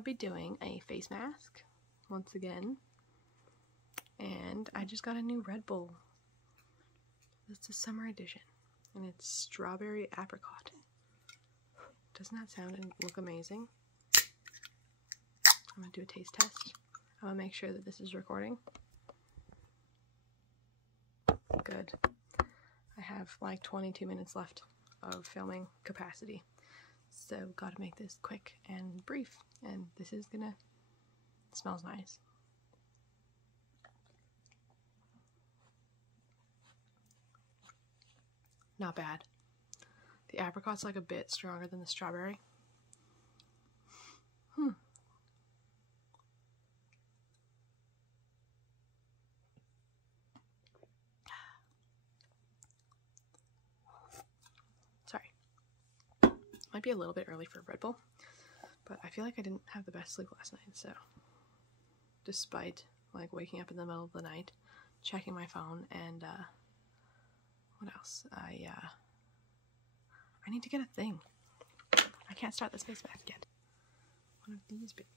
I'll be doing a face mask once again. And I just got a new Red Bull. It's a summer edition. And it's strawberry apricot. Doesn't that sound and look amazing? I'm going to do a taste test. I'm going to make sure that this is recording. Good. I have like 22 minutes left of filming capacity. So gotta make this quick and brief. And this is gonna... It smells nice. Not bad. The apricot's like a bit stronger than the strawberry. Sorry. Might be a little bit early for Red Bull, but I feel like I didn't have the best sleep last night, so despite like waking up in the middle of the night, checking my phone, and what else? I need to get a thing. I can't start this face mask yet. One of these babies.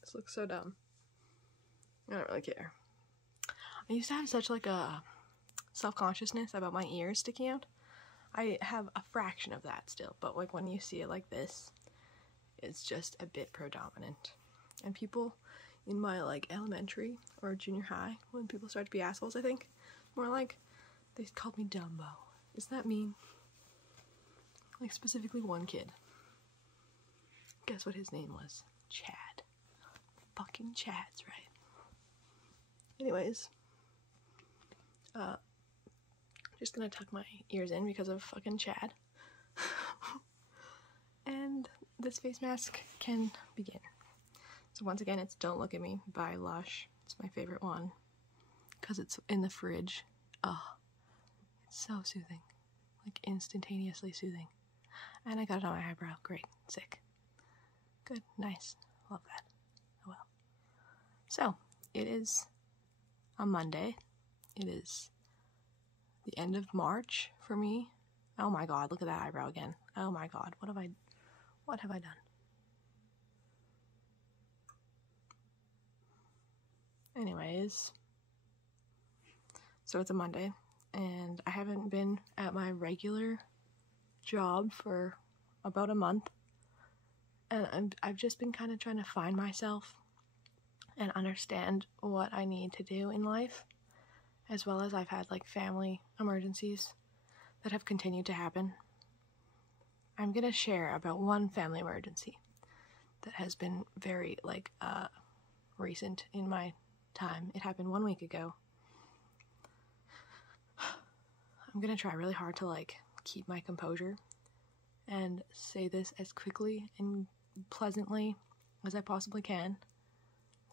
This looks so dumb. I don't really care. I used to have such like a self-consciousness about my ears sticking out. I have a fraction of that still, but like when you see it like this, it's just a bit predominant. And people in my like elementary or junior high, when people start to be assholes, I think, more like, they called me Dumbo. Isn't that mean? Like specifically one kid. Guess what his name was? Chad. Fucking Chad's right. Anyways, just gonna tuck my ears in because of fucking Chad. And this face mask can begin. So once again, it's Don't Look at Me by Lush. It's my favorite one because it's in the fridge. Oh, it's so soothing, like instantaneously soothing. And I got it on my eyebrow. Great, sick, good, nice, love that. Oh well. So it is a Monday. It is the end of March for me. Oh my god, look at that eyebrow again. Oh my god, what have I done? Anyways, so it's a Monday, and I haven't been at my job for about a month, and I've just been kind of trying to find myself and understand what I need to do in life, as well as I've had like family emergencies that have continued to happen. I'm gonna share about one family emergency that has been very like recent in my time. It happened 1 week ago. I'm gonna try really hard to like keep my composure and say this as quickly and pleasantly as I possibly can,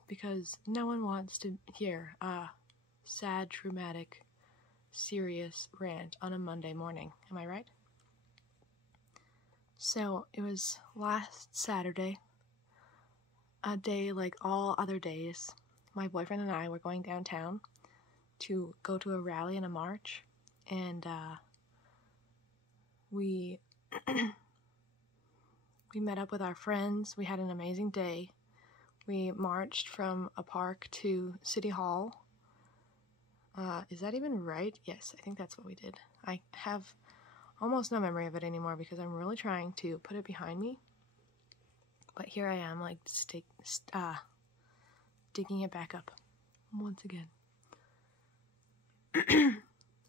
because no one wants to hear a sad, traumatic, serious rant on a Monday morning. Am I right? So it was last Saturday, a day like all other days. My boyfriend and I were going downtown to go to a rally and a march, and we met up with our friends. We had an amazing day. We marched from a park to City Hall. Is that even right? Yes, I think that's what we did. I have almost no memory of it anymore because I'm really trying to put it behind me. But here I am, like, digging it back up once again.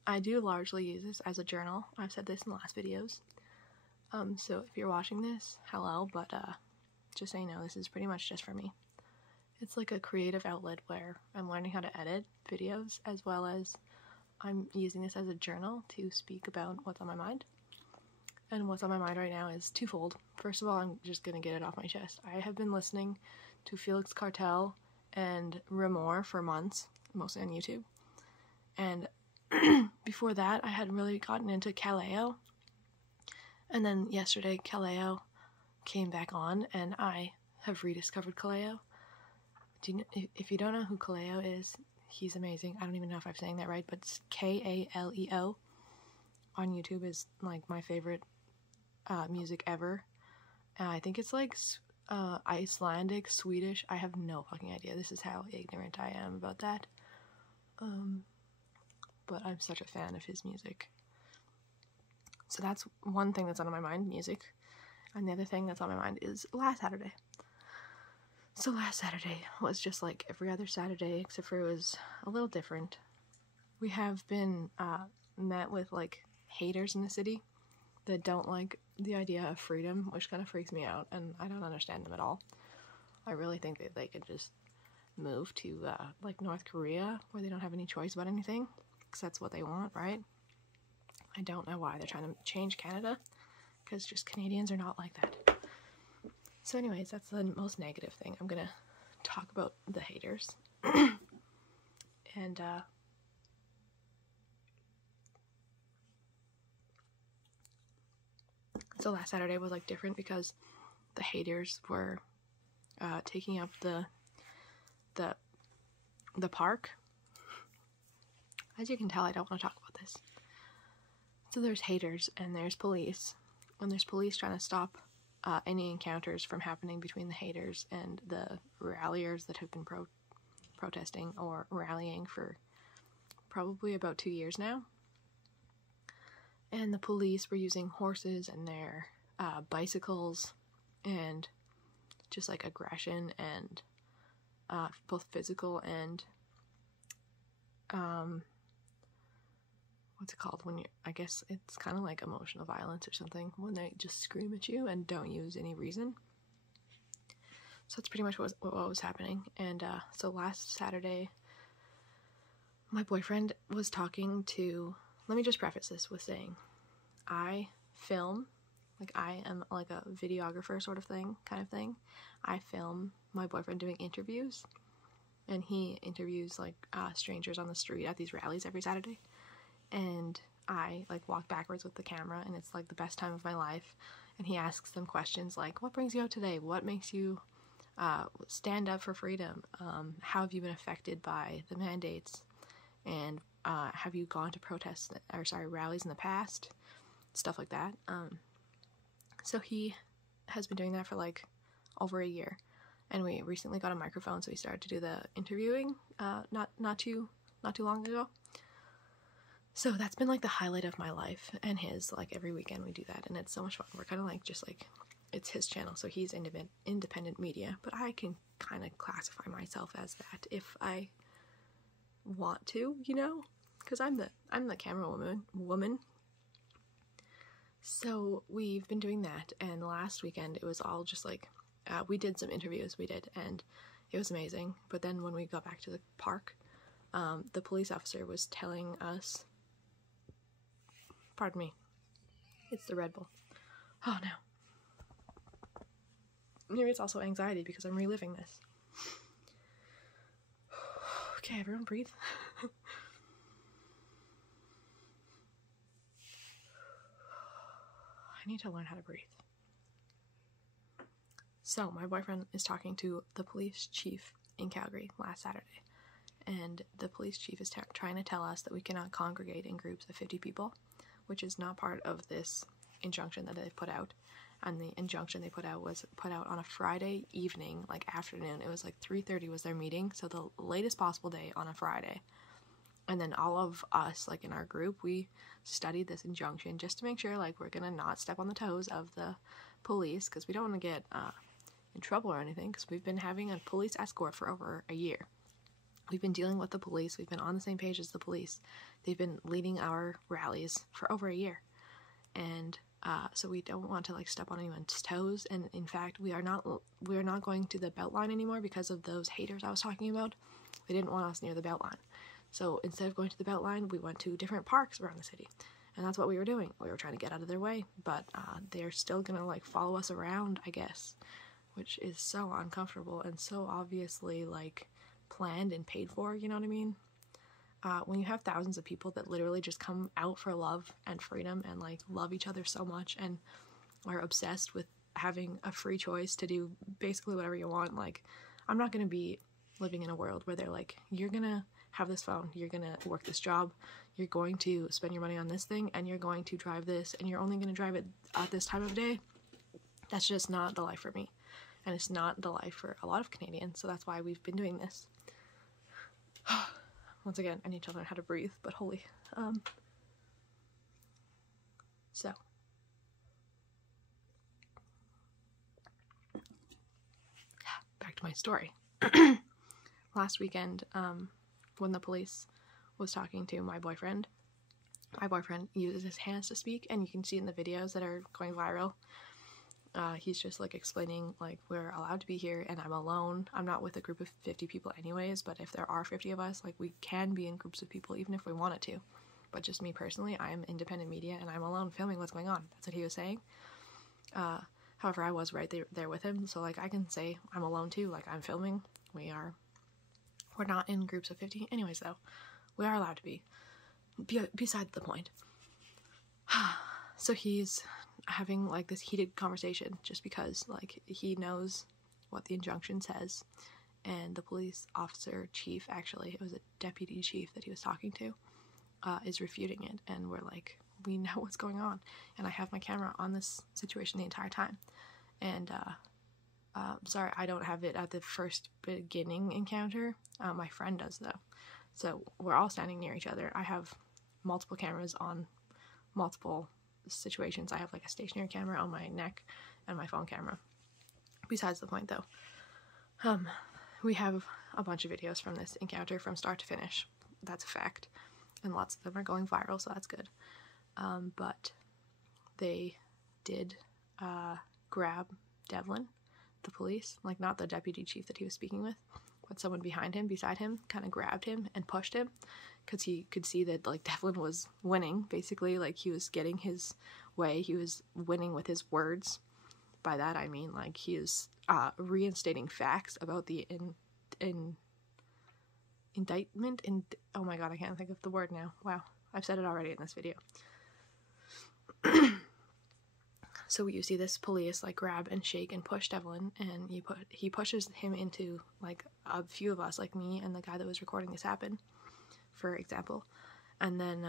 I do largely use this as a journal. I've said this in the last videos. So if you're watching this, hello, but just so you know, this is pretty much just for me. It's like a creative outlet where I'm learning how to edit videos, as well as I'm using this as a journal to speak about what's on my mind. And what's on my mind right now is twofold. First of all, I'm just gonna get it off my chest. I have been listening to Felix Cartel and Remor for months, mostly on YouTube. And before that, I had really gotten into Kaleo. And then yesterday, Kaleo came back on, and I have rediscovered Kaleo. If you don't know who Kaleo is, he's amazing. I don't even know if I'm saying that right, but it's Kaleo on YouTube is like my favorite music ever. I think it's like Icelandic, Swedish. I have no fucking idea. This is how ignorant I am about that. But I'm such a fan of his music. So that's one thing that's on my mind, music. And the other thing that's on my mind is last Saturday. So last Saturday was just like every other Saturday, except for it was a little different. We have been met with like haters in the city that don't like the idea of freedom, which kind of freaks me out, and I don't understand them at all. I really think that they could just move to like North Korea, where they don't have any choice about anything, because that's what they want, right? I don't know why they're trying to change Canada, because just Canadians are not like that. So anyways, that's the most negative thing. I'm gonna talk about the haters. And so last Saturday was like different because the haters were taking up the park. As you can tell, I don't want to talk about this. So there's haters and there's police. And there's police trying to stop any encounters from happening between the haters and the ralliers that have been protesting or rallying for probably about 2 years now. And the police were using horses and their bicycles and just like aggression and both physical and what's it called when you, I guess it's kind of like emotional violence or something, when they just scream at you and don't use any reason. So that's pretty much what was happening. And so last Saturday, my boyfriend was talking to, let me just preface this with saying, I film, like I am like a videographer sort of thing, kind of thing. I film my boyfriend doing interviews, and he interviews like strangers on the street at these rallies every Saturday. And I like walk backwards with the camera, and it's like the best time of my life. And he asks them questions like, what brings you out today? What makes you stand up for freedom? How have you been affected by the mandates? And have you gone to rallies in the past? Stuff like that. So he has been doing that for like over a year. And we recently got a microphone, so we started to do the interviewing not too long ago. So that's been like the highlight of my life and his. Like every weekend we do that, and it's so much fun. We're kind of like just like, it's his channel, so he's independent media, but I can kind of classify myself as that if I want to, you know, because I'm the camera woman. So we've been doing that, and last weekend it was all just like we did some interviews, and it was amazing. But then when we got back to the park, the police officer was telling us, pardon me, it's the Red Bull. Oh no. Maybe it's also anxiety because I'm reliving this. Okay, everyone breathe. I need to learn how to breathe. So my boyfriend is talking to the police chief in Calgary last Saturday, and the police chief is trying to tell us that we cannot congregate in groups of 50 people, which is not part of this injunction that they've put out. And the injunction they put out was put out on a Friday evening, like afternoon. It was like 3:30 was their meeting, so the latest possible day on a Friday. And then all of us, like in our group, we studied this injunction just to make sure like we're gonna not step on the toes of the police, because we don't want to get in trouble or anything, because we've been having a police escort for over a year. We've been dealing with the police. We've been on the same page as the police. They've been leading our rallies for over a year. And so we don't want to like step on anyone's toes. And in fact, we are not going to the Beltline anymore because of those haters I was talking about. They didn't want us near the Beltline. So instead of going to the Beltline, we went to different parks around the city. And that's what we were doing. We were trying to get out of their way. But they're still going to like follow us around, I guess, which is so uncomfortable and so obviously like planned and paid for, you know what I mean? When you have thousands of people that literally just come out for love and freedom and like love each other so much and are obsessed with having a free choice to do basically whatever you want. Like, I'm not going to be living in a world where they're like, you're going to have this phone, you're going to work this job, you're going to spend your money on this thing, and you're going to drive this, and you're only going to drive it at this time of day. That's just not the life for me. And it's not the life for a lot of Canadians, so that's why we've been doing this. Once again, I need to learn how to breathe, but holy. So. Back to my story. Last weekend, when the police was talking to my boyfriend uses his hands to speak, and you can see in the videos that are going viral, he's just like explaining like, we're allowed to be here and I'm alone. I'm not with a group of 50 people anyways, but if there are 50 of us, like, we can be in groups of people even if we wanted to. But just me personally, I'm independent media and I'm alone filming what's going on. That's what he was saying. However, I was right there with him, so like, I can say I'm alone too. Like, I'm filming. We're not in groups of 50. Anyways, though, we are allowed to be. Beside the point. So he's having like this heated conversation just because like he knows what the injunction says, and the police officer chief, actually it was a deputy chief that he was talking to, is refuting it, and we're like, we know what's going on, and I have my camera on this situation the entire time, and sorry, I don't have it at the first beginning encounter. My friend does though, so we're all standing near each other. I have multiple cameras on multiple situations. I have like a stationary camera on my neck and my phone camera. Besides the point though, we have a bunch of videos from this encounter from start to finish. That's a fact, and lots of them are going viral, so that's good. But they did grab Devlin, the police, like not the deputy chief that he was speaking with, but someone behind him, beside him, kind of grabbed him and pushed him, because he could see that like Devlin was winning, basically, like he was getting his way, he was winning with his words. By that I mean like he is reinstating facts about the indictment, oh my god, I can't think of the word now. Wow, I've said it already in this video. So you see this police like grab and shake and push Devlin, and he pushes him into like a few of us, like me and the guy that was recording this happen, for example. And then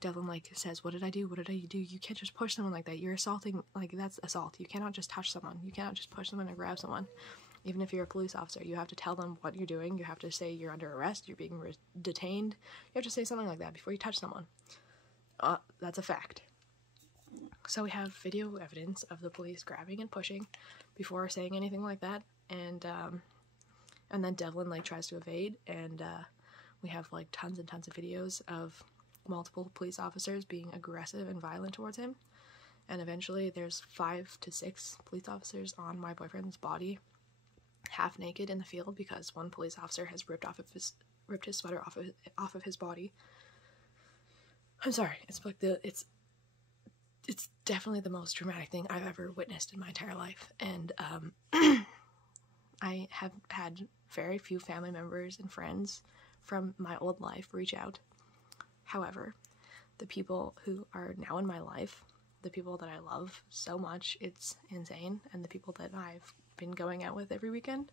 Devlin like says, what did I do? What did I do? You can't just push someone like that. You're assaulting. Like, that's assault. You cannot just touch someone. You cannot just push someone or grab someone. Even if you're a police officer, you have to tell them what you're doing. You have to say you're under arrest, you're being detained. You have to say something like that before you touch someone. That's a fact. So we have video evidence of the police grabbing and pushing before saying anything like that, and then Devlin like tries to evade, and we have like tons and tons of videos of multiple police officers being aggressive and violent towards him, and eventually there's 5 to 6 police officers on my boyfriend's body, half naked in the field, because one police officer has ripped his sweater off of his body. I'm sorry, it's like it's definitely the most dramatic thing I've ever witnessed in my entire life, and I have had very few family members and friends from my old life reach out. However, the people who are now in my life, the people that I love so much, it's insane, and the people that I've been going out with every weekend,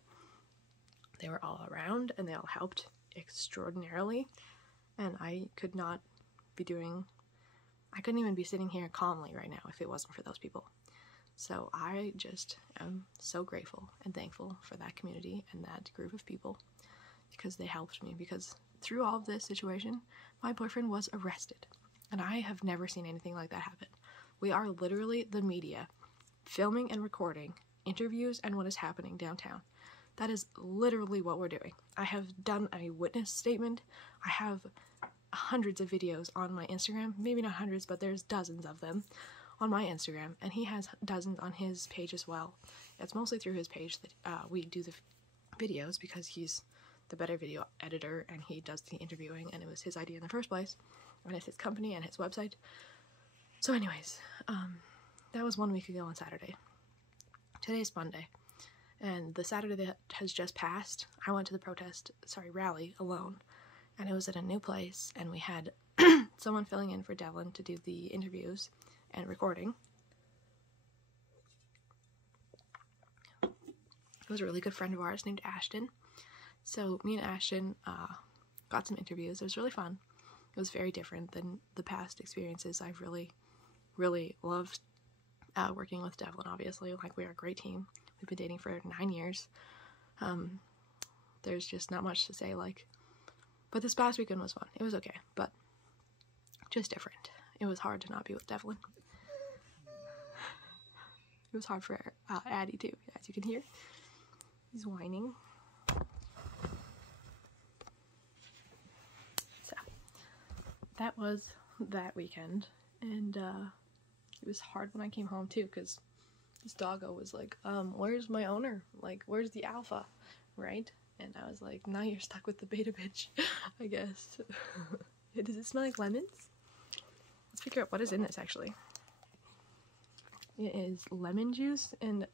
they were all around, and they all helped extraordinarily, and I couldn't even be sitting here calmly right now if it wasn't for those people. So I just am so grateful and thankful for that community and that group of people, because they helped me, because through all of this situation, my boyfriend was arrested, and I have never seen anything like that happen. We are literally the media, filming and recording interviews and what is happening downtown. That is literally what we're doing. I have done a witness statement. I have hundreds of videos on my Instagram, maybe not hundreds, but there's dozens of them on my Instagram, and he has dozens on his page as well. It's mostly through his page that we do the videos, because he's the better video editor and he does the interviewing, and it was his idea in the first place, and it's his company and his website. So anyways, that was 1 week ago on Saturday. Today's Monday, and the Saturday that has just passed, I went to the rally alone, and it was at a new place, and we had someone filling in for Devlin to do the interviews and recording. It was a really good friend of ours named Ashton. So me and Ashton got some interviews. It was really fun. It was very different than the past experiences. I've really, really loved working with Devlin, obviously. Like, we are a great team. We've been dating for 9 years. There's just not much to say, like, but this past weekend was fun. It was okay, but just different. It was hard to not be with Devlin. It was hard for Addie too, as you can hear. He's whining. So, that was that weekend, and it was hard when I came home too, because this doggo was like, where's my owner? Like, where's the alpha, right? And I was like, now you're stuck with the beta bitch, I guess. Does it smell like lemons? Let's figure out what is in this, actually. It is lemon juice and,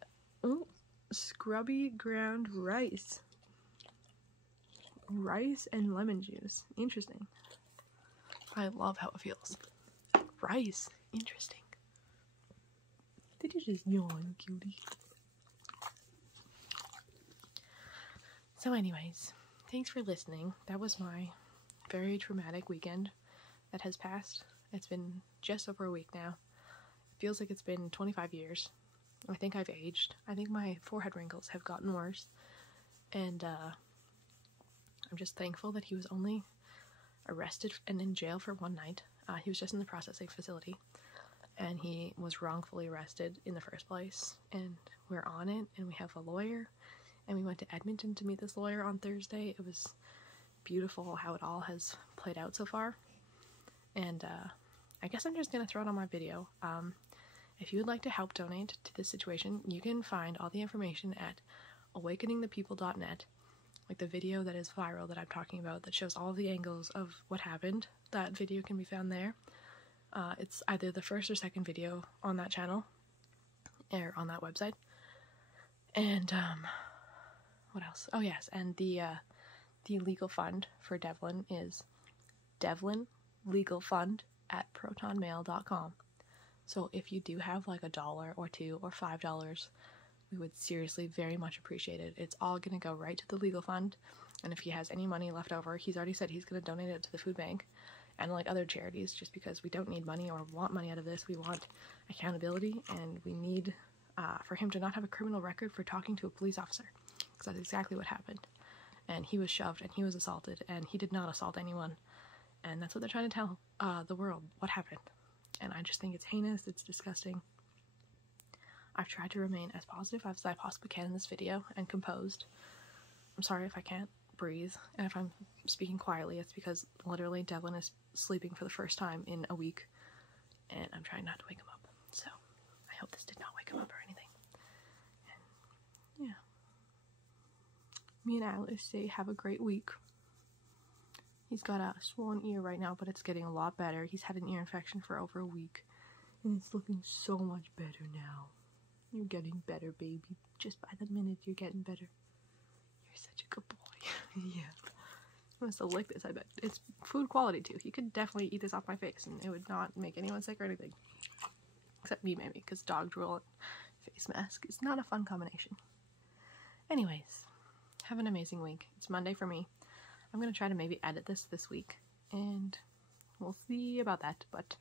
ooh, scrubby ground rice. Rice and lemon juice. Interesting. I love how it feels. Rice. Interesting. Did you just yawn, cutie? So anyways, thanks for listening. That was my very traumatic weekend that has passed. It's been just over a week now. It feels like it's been 25 years. I think I've aged. I think my forehead wrinkles have gotten worse. And I'm just thankful that he was only arrested and in jail for one night. He was just in the processing facility. And he was wrongfully arrested in the first place. And we're on it, and we have a lawyer. And we went to Edmonton to meet this lawyer on Thursday. It was beautiful how it all has played out so far. And I guess I'm just going to throw it on my video. If you would like to help donate to this situation, you can find all the information at awakeningthepeople.net. Like the video that is viral that I'm talking about that shows all the angles of what happened. That video can be found there. It's either the first or second video on that channel, or on that website. And, what else? Oh yes, and the legal fund for Devlin is devlinlegalfund@protonmail.com. So if you do have like $1 or $2 or $5, we would seriously very much appreciate it. It's all going to go right to the legal fund, and if he has any money left over, he's already said he's going to donate it to the food bank and like other charities, just because we don't need money or want money out of this. We want accountability, and we need for him to not have a criminal record for talking to a police officer, because that's exactly what happened. And he was shoved, and he was assaulted, and he did not assault anyone. And that's what they're trying to tell the world, what happened. And I just think it's heinous, it's disgusting. I've tried to remain as positive as I possibly can in this video, and composed. I'm sorry if I can't breathe, and if I'm speaking quietly, it's because literally Devlin is sleeping for the first time in a week, and I'm trying not to wake him up. So, I hope this did not wake him up or anything. And, yeah. Me and Alice say have a great week. He's got a swollen ear right now, but it's getting a lot better. He's had an ear infection for over a week, and it's looking so much better now. You're getting better, baby. Just by the minute, you're getting better. You're such a good boy. Yeah. I must have licked this, I bet. It's food quality, too. He could definitely eat this off my face, and it would not make anyone sick or anything. Except me, maybe, because dog drool and face mask is not a fun combination. Anyways, have an amazing week. It's Monday for me. I'm going to try to maybe edit this week, and we'll see about that, but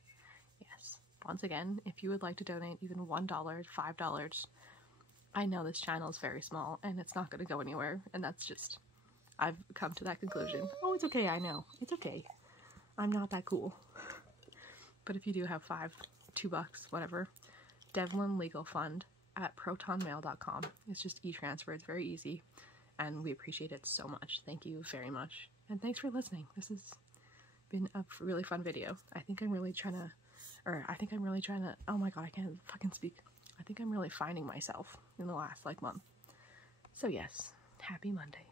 yes. Once again, if you would like to donate even $1, $5, I know this channel is very small, and it's not going to go anywhere, and that's just, I've come to that conclusion. Oh, it's okay, I know. It's okay. I'm not that cool. But if you do have $5, $2, whatever, Devlin Legal Fund at protonmail.com. It's just e-transfer. It's very easy, and we appreciate it so much. Thank you very much, and thanks for listening. This has been a really fun video. I think I'm really trying to, oh my god, I can't fucking speak. I think I'm really finding myself in the last, like, month. So yes, happy Monday.